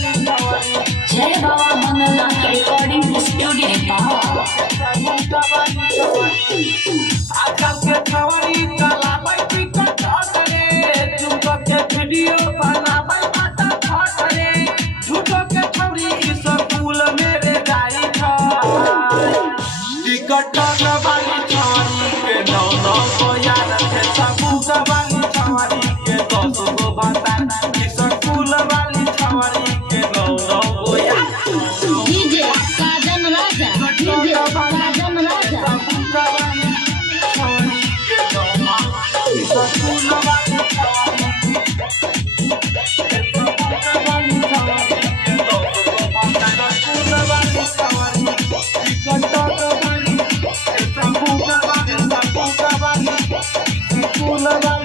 जय बाबा Mangalnath recording studio Nepal. आजकल के छवरी चलाबै टिकट रे झूठो के वीडियो बनाबै फटाफट रे झूठो के छवरी ई स्कूल मेरे जाई छ टिकट वाली छवरी के नौ नौ को याद है सबूत वाली छवरी के 10 गो बता ई स्कूल वाली छवरी के नौ नौ को याद डीजे साजन राजा, डीजे साजन राजा। Bye.